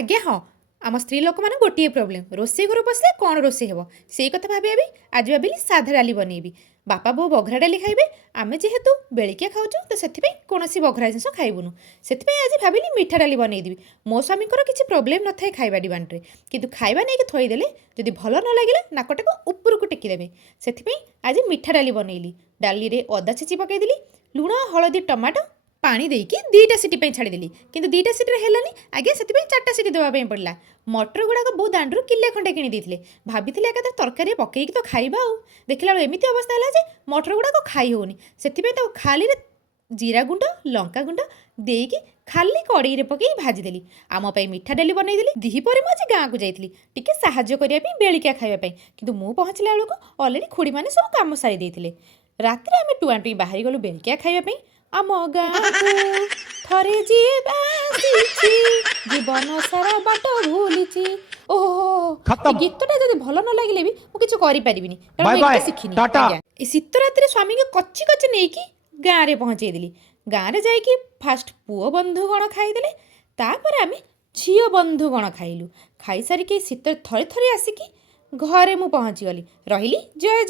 ଆଜ୍ଞା ହଁ ଆମ ସ୍ତ୍ରୀ ଲୋକମାନେ ଗୋଟିଏ ପ୍ରୋବ୍ଲେମ୍ ରୋଷେଇ ଘର ପଶିଲେ କ'ଣ ରୋଷେଇ ହେବ ସେଇ କଥା ଭାବି ଭାବି ଆଜି ଭାବିଲି ସାଧା ଡାଲି ବନେଇବି। ବାପା ବୋଉ ବଘରା ଡାଲି ଖାଇବେ, ଆମେ ଯେହେତୁ ବେଳିକିଆ ଖାଉଛୁ ତ ସେଥିପାଇଁ କୌଣସି ବଘରା ଜିନିଷ ଖାଇବୁନୁ। ସେଥିପାଇଁ ଆଜି ଭାବିଲି ମିଠା ଡାଲି ବନେଇଦେବି। ମୋ ସ୍ୱାମୀଙ୍କର କିଛି ପ୍ରୋବ୍ଲେମ୍ ନଥାଏ ଖାଇବା ଡିମାଣ୍ଡରେ, କିନ୍ତୁ ଖାଇବା ନେଇକି ଥୋଇଦେଲେ ଯଦି ଭଲ ନ ଲାଗିଲା ନାକଟାକୁ ଉପରକୁ ଟେକିଦେବେ। ସେଥିପାଇଁ ଆଜି ମିଠା ଡାଲି ବନେଇଲି। ଡାଲିରେ ଅଦା ଛେଚି ପକାଇଦେଲି, ଲୁଣ ହଳଦୀ ଟମାଟୋ ପାଣି ଦେଇକି ଦୁଇଟା ସିଟି ପାଇଁ ଛାଡ଼ିଦେଲି, କିନ୍ତୁ ଦୁଇଟା ସିଟିରେ ହେଲାନି ଆଜ୍ଞା, ସେଥିପାଇଁ 4ଟା ସିଟି ଦେବା ପାଇଁ ପଡ଼ିଲା। ମଟର ଗୁଡ଼ାକ ବୋଉ ଦାଣ୍ଡରୁ କିଲେ ଖଣ୍ଡେ କିଣି ଦେଇଥିଲେ, ଭାବିଥିଲେ ଏକାଥରେ ତରକାରୀ ପକେଇକି ତ ଖାଇବା ଆଉ। ଦେଖିଲା ବେଳକୁ ଏମିତି ଅବସ୍ଥା ହେଲା ଯେ ମଟର ଗୁଡ଼ାକ ଖାଇ ହେଉନି। ସେଥିପାଇଁ ତାକୁ ଖାଲିରେ ଜିରା ଗୁଣ୍ଡ ଲଙ୍କା ଗୁଣ୍ଡ ଦେଇକି ଖାଲି କଡ଼େଇରେ ପକେଇ ଭାଜିଦେଲି। ଆମ ପାଇଁ ମିଠା ଡାଲି ବନେଇଦେଲି। ଦିହିପରେ ମୁଁ ଆଜି ଗାଁକୁ ଯାଇଥିଲି ଟିକେ ସାହାଯ୍ୟ କରିବା ପାଇଁ ବେଳିକିଆ ଖାଇବା ପାଇଁ, କିନ୍ତୁ ମୁଁ ପହଞ୍ଚିଲା ବେଳକୁ ଅଲରେଡ଼ି ଖୁଡ଼ିମାନେ ସବୁ କାମ ସାରି ଦେଇଥିଲେ। ରାତିରେ ଆମେ ଟୁଆଁ ଟୁଇଁ ବାହାରିଗଲୁ ବେଳିକିଆ ଖାଇବା ପାଇଁ। ଆମ ଗାଁକୁ ଥରେ ଯିଏ ଆସିଛି ଜୀବନ ସାରା ବାଟ ଭୁଲିଛି। ଓହୋ, ଏ खत्म। ଗୀତଟା ଯଦି ଭଲ ନ ଲାଗିଲେ ବି ମୁଁ କିଛି କରିପାରିବିନି, କାରଣ बाय ମୁଁ ଏ बाय ଗୀତ ଶିଖିନି। टाटा। ଆଜ୍ଞା, ଏ ଶୀତ ରାତିରେ ସ୍ୱାମୀଙ୍କୁ କଚି କଚି ନେଇକି ଗାଁରେ ପହଞ୍ଚେଇଦେଲି। ଗାଁରେ ଯାଇକି ଫାଷ୍ଟ ପୁଅ ବନ୍ଧୁଗଣ ଖାଇଦେଲେ, ତାପରେ ଆମେ ଝିଅ ବନ୍ଧୁଗଣ ଖାଇଲୁ। ଖାଇସାରିକି ଶୀତରେ ଥରେ ଥରେ ଆସିକି ଘରେ ମୁଁ ପହଞ୍ଚିଗଲି। ରହିଲି, ଜୟ ଜୟ।